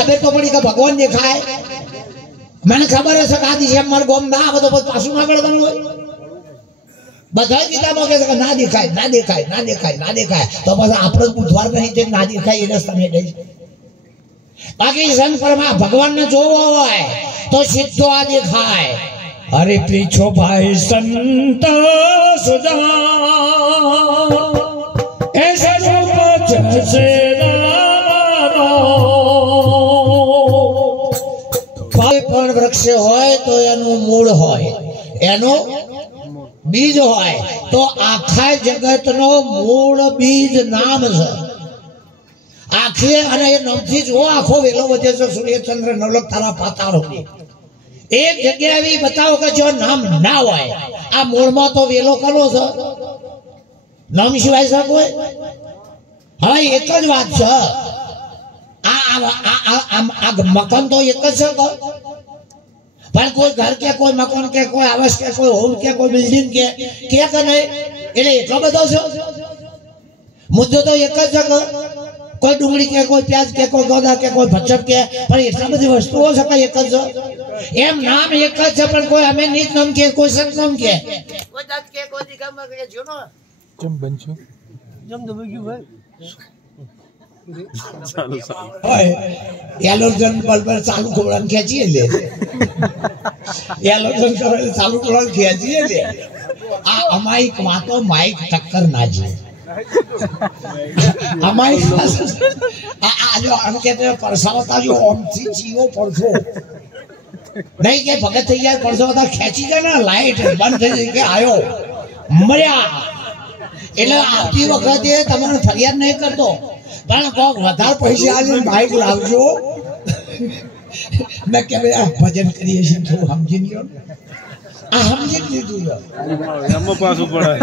खबर तो पड़ी कि भगवान देखाय મને ખબર હશે કે આ દિશા માર ગોમ ના આવે તો પાછું ના પડવાનું હોય બધા ગીતામાં કહે છે કે ના દેખાય ના દેખાય ના દેખાય ના દેખાય તો પછી આપણે બુધવાર નહીં તે ના દેખાય એ રસ્તા મેં જઈ બાકી સંત પરમા ભગવાનને જોવો હોય તો સીધો આ દેખાય અરે પીછો ભાઈ સંત સુજા ऐसा जैसे પણ વૃક્ષ હોય તો એનું મૂળ હોય એનો બીજ હોય તો આખા જગતનો મૂળ બીજ નામ છે આખે અને એ નામથી જો આખો વેલો વધે છે સૂર્યચંદ્ર નવલખ તારા પાતાળ હોય એક જગ્યા એવી બતાવો કે જો નામ ના હોય આ મૂળમાં તો વેલો કરો છો નામ સિવાય છે કોઈ હવે એક જ વાત છે આ મકાન તો એક જ છે પણ કોઈ ઘર કે કોઈ મકાન કે કોઈ આવાસ કે કોઈ હોમ કે કોઈ બિલ્ડિંગ કે નહીં એટલે એટલો બધો છે મુદ્દો તો એક જ છે કોઈ ડુંગળી કે કોઈ પ્યાજ કે કોઈ ગોદા કે કોઈ ભચક કે પણ એટલા બધી વસ્તુઓ છે કે એક જ છે એમ નામ એક જ છે પણ કોઈ અમે નીચ નામ કે કોઈ સંત નામ કે કોઈ દાંત કે કોઈ દિગામાં કે જોનો જમ બનજો જમ દબગ્યું ભાઈ એલોજન બલ્બ ચાલુ કોળાન ખેંચીએ લે એલોજન કરે ચાલુ કોળાન ખેંચીએ લે આ અમાઈક વાતો માઈક ટક્કર ના છે અમાઈક આ જો આમ કે પરસાવતા જો ઓમથી જીવો પડશો નહીં કે ભગત થઈ જાય પરસાવતા ખેંચી જાય ને લાઈટ બંધ થઈ જાય કે આયો મળ્યા એટલે આવતી વખતે તમારે ફરિયાદ નહીં કરતો પણ કોક વધારે પૈસા આવીને બાઈક લાવજો મેં કે ભજન કરીએ છીએ થોડું સમજી લ્યો આ સમજી લીધું એમાં પાછું પડે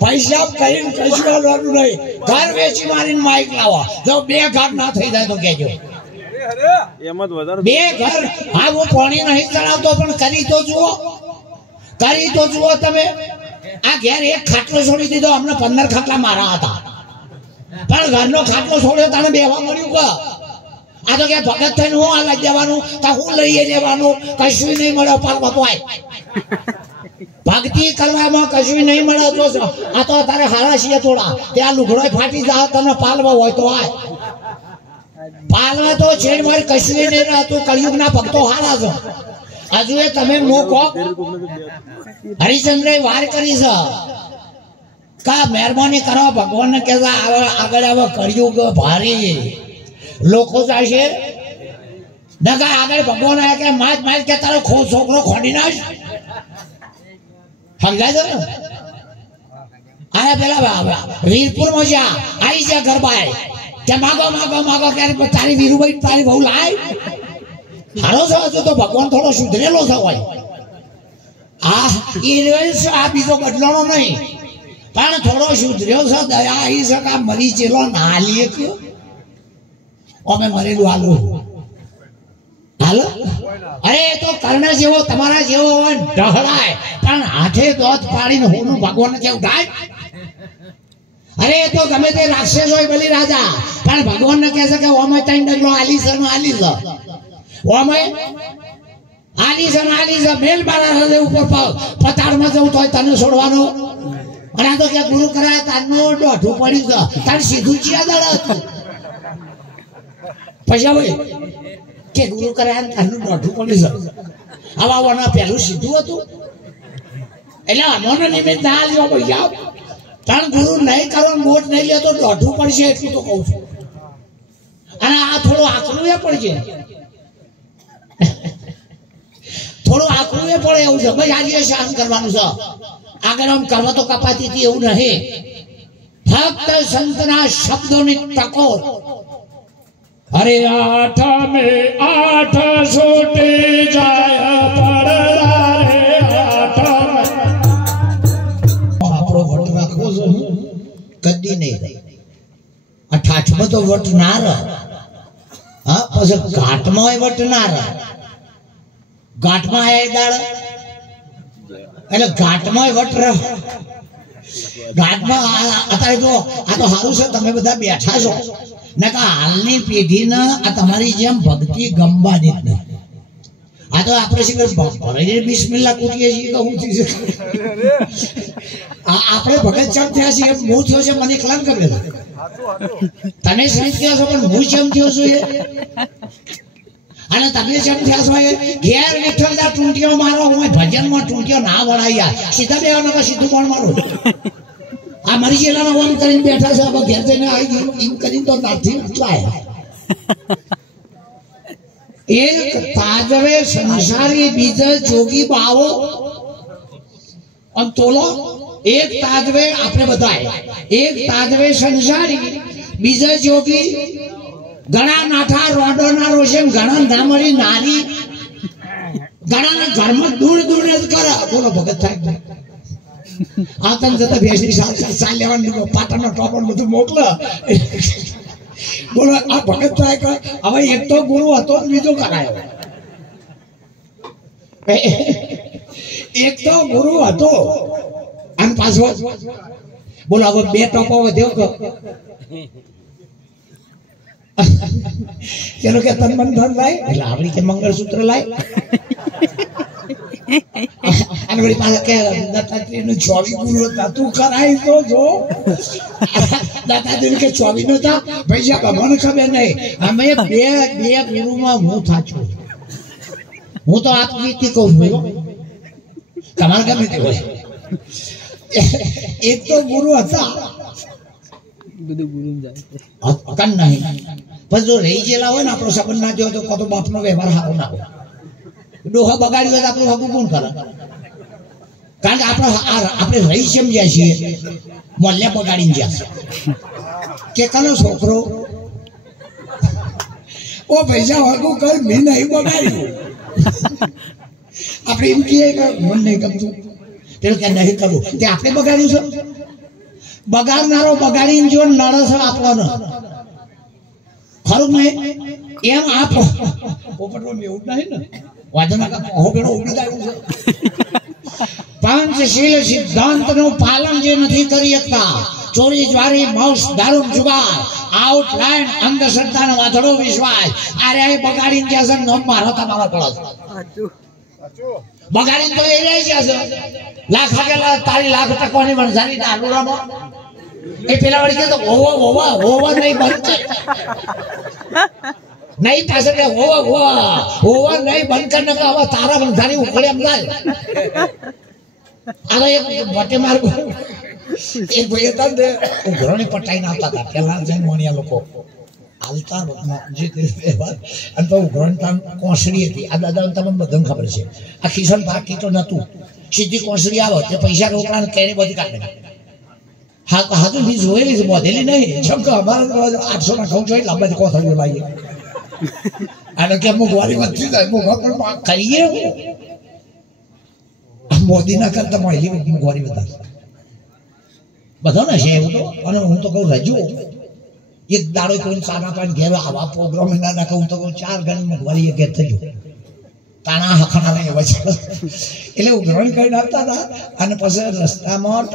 પૈસા કરીને કશું આવવાનું નહીં ઘર વેચી મારીને બાઈક લાવો જો બે ઘર ના થઈ જાય તો કેજો એમાં જ વધારે બે ઘર હા હું પાણી નહીં ચડાવતો પણ કરી તો જુઓ તમે આ ઘેર એક ખાટલો છોડી દીધો અમને 15 ખાટલા મારા હતા પણ ઘરનો ખાટલો છોડ્યો તને બેવા મળ્યું કે આ તો કે ભગત થઈને હું આ લઈ જવાનું તો હું લઈએ જવાનું કશું નહીં મળે પાલવા તો ભક્તિ કરવામાં કશું નહીં મળે તો આ તો તારે હારા છીએ થોડા ત્યાં લુગડો ફાટી જાય તને પાલવા હોય તો આય પાલવા તો છેડ મારી કશું નહીં રહેતું કળિયુગના ભક્તો હારા છો હજુ એ તમે મોકો હરિચંદ્ર વાર કરી છે કા મહેરબાની કરો ભગવાન ને કહેતા આગળ આવે કળિયુગ ભારી લોકો જશે નકા આગળ ભગવાન આવે કે માજ કે તારો છોકરો ખોડી નાખ સમજાય છે આયા પેલા વીરપુર માં જા આવી જા ગરબા કે માગો કે તારી વીરુભાઈ તારી બહુ લાય હારો છો તો ભગવાન થોડો સુધરેલો છે હોય આ બીજો બદલાનો નહીં પણ થોડો સુધર્યો છે દયા આવી છે કે મરી ચેલો ના લે કયો અમે મરેલું હાલો અરે તો કર્ણ જેવો તમારા જેવો હોય ઢહળાય પણ હાથે દોત પાડીને હોનું ભગવાન કેવું થાય અરે તો ગમે તે રાક્ષસ હોય બલી રાજા પણ ભગવાન ને કહે છે કે ઓમે ત્રણ ડગલો આલી છે ઓમે આલી છે મેલ મારા હૃદય ઉપર પતાળમાં જવું તો તને છોડવાનો અને તો કે ગુરુ કરાય તારનો દોઢું પડી છે તાર સીધું ચિયા દળ હતું પછી ભાઈ કે ગુરુ કરાય તારનું દોઢું પડી છે આવા પહેલું સીધું હતું એટલે અમોને નિમિત્ત ના લ્યો ભૈયા પણ ગુરુ નહીં કરો મોટ નહીં લે તો દોઢું પડશે એટલું તો કહું છું અને આ થોડું આકરું એ પડશે થોડું આકરું એ પડે એવું છે ભાઈ આજે શામ કરવાનું છે આગળ આમ કરવા તો કપાતી હતી એવું નહીં ફક્ત સંતના શબ્દોની ટકોર અરે આઠ મે આઠ છૂટી જાય પડલા રે આઠ આપણો વટ રાખવો છે કદી નહીં અઠાઠમાં તો વટ ના રહે હા પછી ઘાટમાં વટ ના રહે ઘાટમાં આયા દાડ એટલે ઘાટમાં વટ રહે ઘાટમાં અત્યારે તો આ તો સારું છે તમે બધા બેઠા છો નકા હાલની પેઢીને આ તમારી જેમ ભક્તિ ગમવાની જ નહીં. આ તો આપણે શીખર ભરાઈને બિસ્મિલ્લાહ કૂટીએ છીએ તો હું થઈ શકે. આપણે ભગત ચમ થયા છીએ હું થયો છે મને એકલા ખબર તને સમજ થયો છો પણ હું ચમ થયો છું એ અને તમે જેમ થયા છો એ ઘેર વિઠ્ઠલના ટૂંટીઓ મારો હું ભજનમાં ટૂંટીઓ ના વળાયા સીધા બેવાનો સીધું કોણ મારું આ મરી ગયેલાનો ઓમ કરીને બેઠા છે હવે ઘેર જઈને આવી ગયું એમ કરીને તો નથી ઉઠલાયા. એક તાજવે સંસારી બીજ જોગી બાવો અને તોલો એક તાજવે આપણે બધાય એક તાજવે સંસારી બીજ જોગી ઘણા નાઠા રોડોના રોશે ઘણા નામરી નારી ઘણા ઘરમાં દૂર દૂર જ કરે બોલો ભગત થાય આ તને જતા ભેસની ચાલ લેવાનું પાટણનો ટોપર બધું મોકલો બોલો આ ભગત થાય કે હવે એક તો ગુરુ હતો બીજો કરાયો એક તો ગુરુ હતો અને પાછો બોલો હવે બે ટોપો વધ્યો કે ચલો કે તન મન ધન લાય એટલે આપણી કે મંગળસૂત્ર લાય અને વળી પાછા કે દાતાજીનું 24 ગુરુ હતા તું કરાય તો જો દાતાજી કે 24 નતા પૈસા મને ખબર નહીં અમે બે ગુરુમાં હું થાચું હું તો આપવીથી કહું છું તમારે ગમે તે હોય એક તો ગુરુ હતા બધું ગુરુ જાય કન નહીં પણ જો રહી ગયેલા હોય ને આપણો સંબંધ ના થયો તો કતો બાપનો વ્યવહાર સારો ના હોય ડોહા બગાડ્યો તો આપણું હકું કોણ કરે કારણ કે આપણે રહી સમજ્યા છીએ મોલ્યા બગાડીને ગયા કે કનો છોકરો ઓ પૈસા હકું કર મેં નહીં બગાડ્યું આપણે એમ કહીએ કે મન નહીં ગમતું પેલું કે નહીં કરવું તે આપણે બગાડ્યું છે બગાડનારો બગાડીને જો નડે છે આપણને ખરું નહીં એમ આપ પોપટમાં એવું નહીં ને પંચશીલ સિદ્ધાંતનું પાલન જે નથી કરી શકતા ચોરી જ્વારી માંસ દારૂ જુગાર આઉટલાઈન અંધશ્રદ્ધાનો વાધડો વિશ્વાસ અરે બગાડીને ગયા છે નોમ મારો તમારો પડો બગાડીને તો એ રહી ગયા છે લાખ આગેલા તારી લાખ ટકાની વણઝારી દારૂરામાં એ પેલા વળી કે તો ઓવા નહીં બંધ નહીં પાછળ કે હોવા નહીં બંધ કર નકા હવે તારા બંધારી ઉખડે એમ જાય આ એક વટે માર્ગ એક ભાઈ હતા ને ઉઘરણી પટાઈને આવતા હતા પેલા જઈને મોણિયા લોકો હાલતા જે અને તો ઉઘરણી કોસડી હતી આ દાદા તમને બધાને ખબર છે આ ખિસ્સામાં બાકી તો નતું સીધી કોસડી આવે તે પૈસા રોકડા કેરી બધી કાઢે હા તો બી જોયેલી છે બોધેલી નહીં જેમ કે અમારે 800 ના ઘઉં જોઈએ લાંબા કોસડીઓ લાવીએ અને કે મોંઘવારી વધતી જાય મોંઘવા કરીએ મોદીના કરતા મળી મોંઘવારી વધારે બધો ને છે એવું તો અને હું તો કહું રજુ એક દાડો કોઈ સારા પાણી ઘેર આવા પ્રોગ્રામ ના નાખે હું તો કહું 4 ગણી મોંઘવારી એ ઘેર થઈ ગયું તાણા હખણા નહીં એવા છે એટલે ઉઘરણી કરીને આપતા હતા અને પછી રસ્તામાં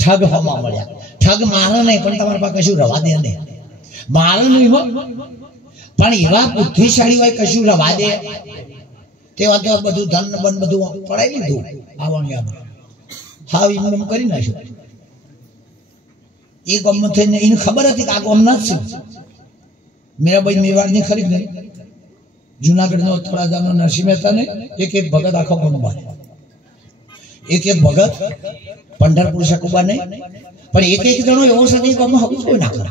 ઠગ હોવા મળ્યા ઠગ મારે નહીં પણ તમારા પાસે કશું રવા દે નહીં મારે નહીં હો પણ એવા બુદ્ધિશાળી હોય કશું રવા દે તેવા તો બધું ધન બન બધું પડાવી લીધું આવણિયામાં હાવ એમ કરી નાખ્યું એ ગમત થઈને એને ખબર હતી કે આ ગમ ના જ છે મીરાબાઈ મેવાડની ખરી નહીં જુનાગઢનો તળાજાનો નરસિંહ મહેતા ને એક ભગત આખો ગમવા એક ભગત પંઢરપુર શકુબા નહીં પણ એક જણો એવો છે ગમ હકું કોઈ ના કરે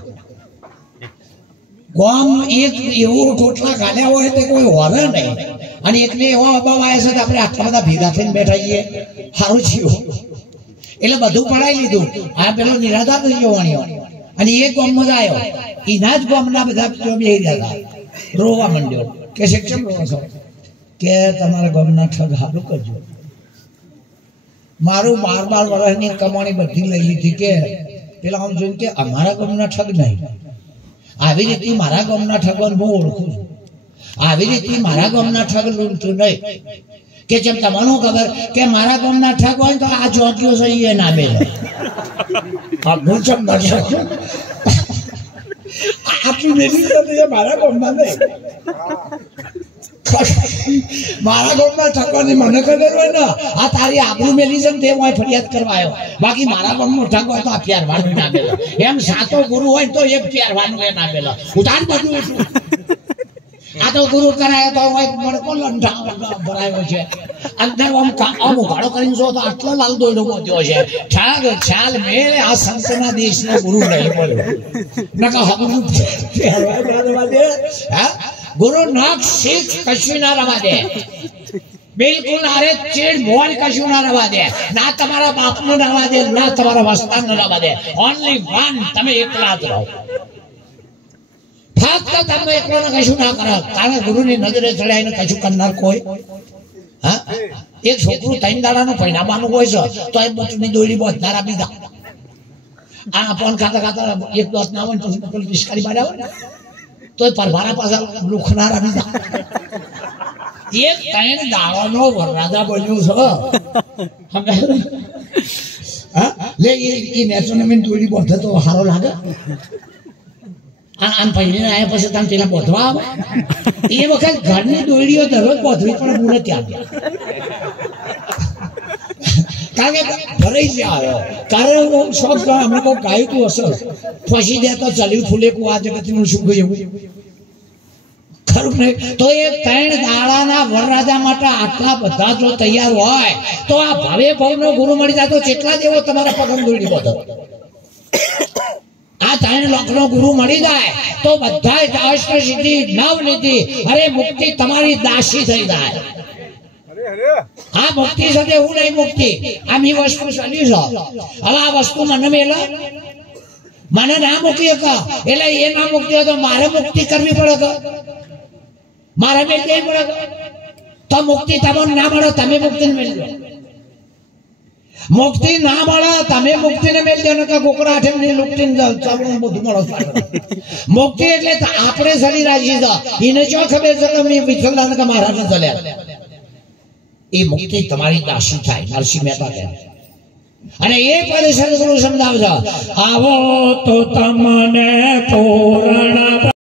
ગોમ એક એવો ટોટલા ગાલ્યા હોય તે કોઈ હોવે નહીં અને એકને એવો અભાવ આવ્યા છે કે આપણે આટલા બધા ભેગા થઈને બેઠા છીએ સારું થયું એટલે બધું પડાવી લીધું આ પેલો નિરાધાર થઈ ગયો વાણિયો અને એક ગોમમાં જ આવ્યો એના જ ગોમના બધા બેહી ગયા રોવા માંડ્યો કે છે કેમ રોવો છો કે તમારા ગોમના ઠગ સારું કરજો મારું 12 વર્ષની કમાણી બધી લઈ લીધી કે પેલા આમ જોયું કે અમારા ગોમના ઠગ નહીં આવી રીતે મારા ગામના ઠગોને હું ઓળખું છું આવી રીતે મારા ગામના ઠગ લૂંટતું નહીં કે જેમ તમને ખબર કે મારા ગામના ઠગ હોય તો આ ચોકીઓ છે એ ના બેલે આટલું મેલી તો મારા ગામમાં નહીં, મારા ગામમાં ઠકવાની મને ખબર હોય ને, આ તારી આબરૂ મેલી છે ને તે હું ફરિયાદ કરવા આવ્યો, બાકી મારા ગામમાં ઠક હોય તો આ પ્યારવાનું ના મેલો, એમ સાતો ગુરુ હોય તો એક પ્યારવાનું એ ના મેલો, ઉતાર બધું એટલું. આ તો ગુરુ કરાયો તો મણકો લંઠા ભરાયો છે, અંદર આમ ઉઘાડો કરીને જો તો આટલો લાલ દોયડો મોત્યો છે. ખ્યાલ મેળે આ સંતના દેશનો ગુરુ નહીં મળ્યો, નકા હમણાં ગુરુ નાક શીખ કશું ના રવા દે, બિલકુલ અરે ચેડ મોલ કશું ના રવા દે, ના તમારા બાપનું રવા દે, ના તમારા વસ્તાનું રવા દે. ઓનલી વન, તમે એકલા જ રહો, ફક્ત તમે એકલાને કશું ના કરો, કારણ ગુરુની નજરે ચડાઈને કશું કરનાર કોઈ. હા, એક છોકરું 3 દાડાનું પરિણામવાનું હોય છે તો એ બટની દોડી બોધનારા બીજા આ ફોન ખાતા ખાતા એક દોત ના હોય તો પિસ્કારી બાર આવે તો પરભારા પાછા લુખનારા બીજા. એક 3 દાડાનો વરરાજા બન્યું છે. હા, લે એ નેચરલ દોડી બોધે તો સારો લાગે. આમ પહેરીને આવ્યા પછી તમે પેલા બોધવા આવે, એ વખત ઘરની દોરડીઓ દરરોજ બોધવી પણ હું નથી આવ્યા, કારણ કે ભરાઈ જાય. કારણ હું શોખ અમે કોઈ ગાયું તું હશે ફસી દે તો ચલ્યું ફૂલેકું આ જગતનું શું ગયું ખરું નહીં. તો એ 3 દાડાના વરરાજા માટે આટલા બધા જો તૈયાર હોય તો આ ભાવે ભાવનો ગુરુ મળી જાય તો કેટલા જેવો તમારા પગમ દોડી બોધો. આ 3 લાખનો ગુરુ મળી જાય તો બધા અષ્ટ સિદ્ધિ નવનિધિ અરે મુક્તિ તમારી દાસી થઈ જાય. આ મુક્તિ સાથે હું નહીં મુક્તિ, આમ એ વસ્તુ ચાલી છે. હવે આ વસ્તુ મને મેલો, મને ના મૂકી એટલે એ ના મુક્તિ હોય તો મારે મુક્તિ કરવી પડે, મારે મેળવી પડે. તો મુક્તિ તમને ના મળે, તમે મુક્તિ મેળવી, મુક્તિ ના મળે તમે મુક્તિ ને મેળવી દો, કોકરા આઠે લુકટી બધું મળો. મુક્તિ એટલે આપણે શરીર રાખી દો, એને જો ખબર છે કે મેં વિઠ્ઠલદાસ કે મહારાજ ચાલ્યા, એ મુક્તિ તમારી દાસી થાય. નરસિંહ મહેતા કહે અને એ પદ સદગુરુ સમજાવજો, આવો તો તમને પૂર્ણ